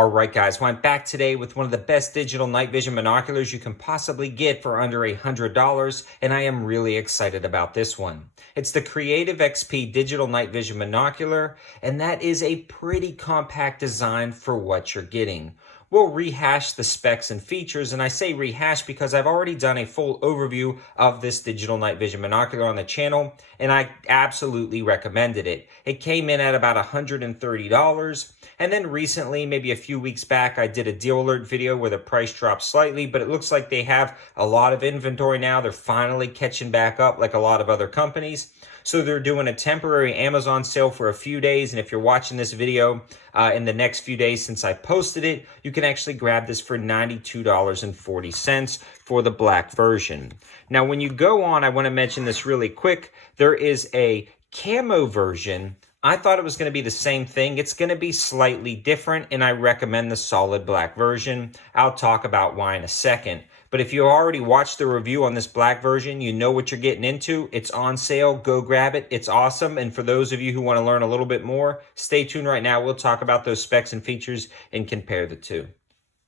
All right, guys, well, I'm back today with one of the best digital night vision binoculars you can possibly get for under $100, and I am really excited about this one. It's the Creative XP Digital Night Vision Binocular, and that is a pretty compact design for what you're getting. We'll rehash the specs and features, and I say rehash because I've already done a full overview of this digital night vision binocular on the channel, and I absolutely recommended it. It came in at about $130, and then recently, maybe a few weeks back, I did a deal alert video where the price dropped slightly, but it looks like they have a lot of inventory now. They're finally catching back up like a lot of other companies. So they're doing a temporary Amazon sale for a few days, and if you're watching this video in the next few days since I posted it, you can actually grab this for $92.40 for the black version. Now, when you go on, I want to mention this really quick. There is a camo version. I thought it was going to be the same thing. It's going to be slightly different, and I recommend the solid black version. I'll talk about why in a second. But if you already watched the review on this black version, you know what you're getting into. It's on sale. Go grab it. It's awesome. And for those of you who want to learn a little bit more, stay tuned right now. We'll talk about those specs and features and compare the two.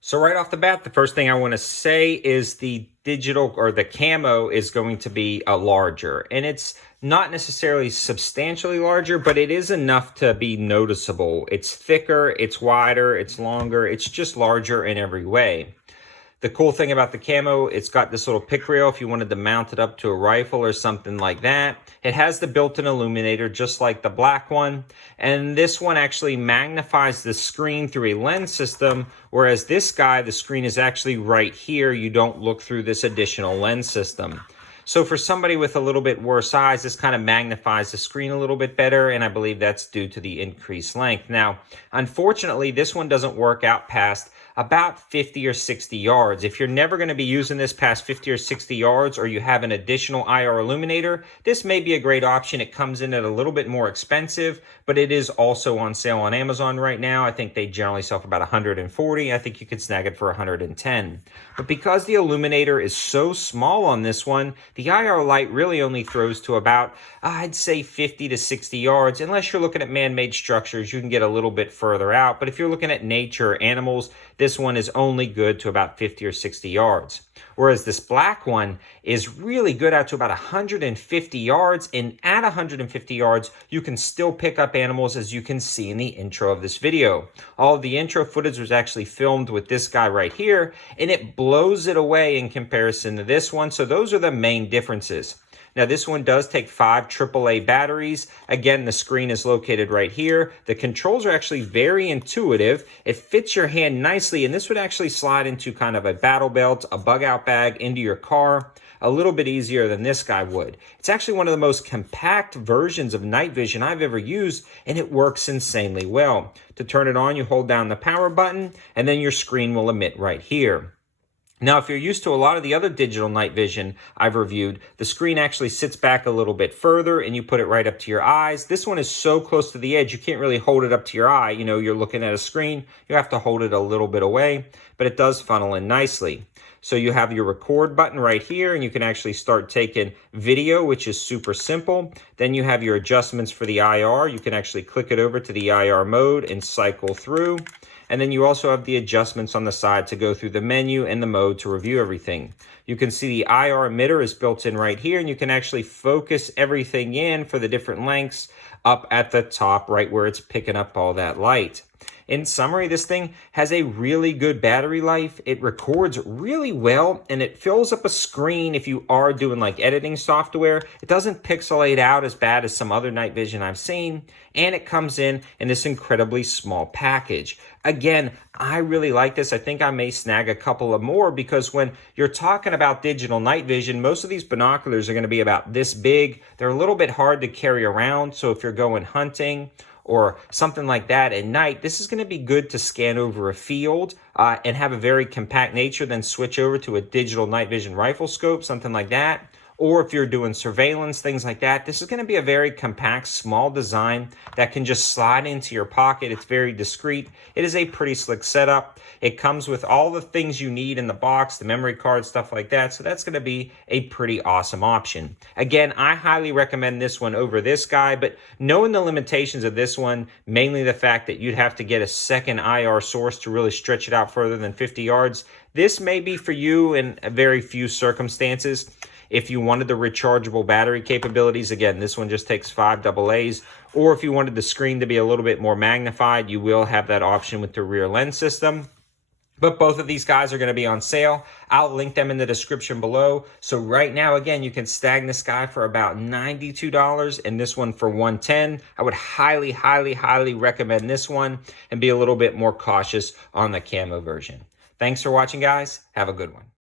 So right off the bat, the first thing I want to say is the digital or the camo is going to be larger, and it's not necessarily substantially larger, but it is enough to be noticeable. It's thicker, it's wider, it's longer, it's just larger in every way. The cool thing about the camo, it's got this little pick rail if you wanted to mount it up to a rifle or something like that. It has the built-in illuminator just like the black one. And this one actually magnifies the screen through a lens system, whereas this guy, the screen is actually right here. You don't look through this additional lens system. So for somebody with a little bit worse eyes, this kind of magnifies the screen a little bit better, and I believe that's due to the increased length. Now, unfortunately, this one doesn't work out past about 50 or 60 yards. If you're never going to be using this past 50 or 60 yards, or you have an additional IR illuminator, this may be a great option. It comes in at a little bit more expensive, but it is also on sale on Amazon right now. I think they generally sell for about $140. I think you could snag it for $110. But because the illuminator is so small on this one, the IR light really only throws to about, I'd say 50 to 60 yards. Unless you're looking at man-made structures, you can get a little bit further out. But if you're looking at nature or animals, this one is only good to about 50 or 60 yards. Whereas this black one is really good out to about 150 yards. And at 150 yards, you can still pick up animals, as you can see in the intro of this video. All of the intro footage was actually filmed with this guy right here, and it blows it away in comparison to this one. So those are the main differences. Now, this one does take 5 AAA batteries. Again, the screen is located right here. The controls are actually very intuitive. It fits your hand nicely, and this would actually slide into kind of a battle belt, a bug-out bag, into your car a little bit easier than this guy would. It's actually one of the most compact versions of night vision I've ever used, and it works insanely well. To turn it on, you hold down the power button, and then your screen will emit right here. Now, if you're used to a lot of the other digital night vision I've reviewed, the screen actually sits back a little bit further and you put it right up to your eyes. This one is so close to the edge, you can't really hold it up to your eye. You know, you're looking at a screen, you have to hold it a little bit away, but it does funnel in nicely. So you have your record button right here, and you can actually start taking video, which is super simple. Then you have your adjustments for the IR. You can actually click it over to the IR mode and cycle through. And then you also have the adjustments on the side to go through the menu and the mode to review everything. You can see the IR emitter is built in right here, and you can actually focus everything in for the different lengths up at the top, right where it's picking up all that light. In summary, this thing has a really good battery life. It records really well, and it fills up a screen if you are doing like editing software. It doesn't pixelate out as bad as some other night vision I've seen, and it comes in this incredibly small package. Again, I really like this. I think I may snag a couple of more, because when you're talking about digital night vision, most of these binoculars are going to be about this big. They're a little bit hard to carry around, so if you're going hunting or something like that at night, this is going to be good to scan over a field and have a very compact nature, then switch over to a digital night vision rifle scope, something like that. or if you're doing surveillance, things like that. This is going to be a very compact, small design that can just slide into your pocket. It's very discreet. It is a pretty slick setup. It comes with all the things you need in the box, the memory card, stuff like that. So that's going to be a pretty awesome option. Again, I highly recommend this one over this guy, but knowing the limitations of this one, mainly the fact that you'd have to get a second IR source to really stretch it out further than 50 yards, this may be for you in very few circumstances. If you wanted the rechargeable battery capabilities, again, this one just takes 5 AA's. Or if you wanted the screen to be a little bit more magnified, you will have that option with the rear lens system. But both of these guys are going to be on sale. I'll link them in the description below. So right now, again, you can snag this guy for about $92 and this one for $110. I would highly, highly, highly recommend this one and be a little bit more cautious on the camo version. Thanks for watching, guys. Have a good one.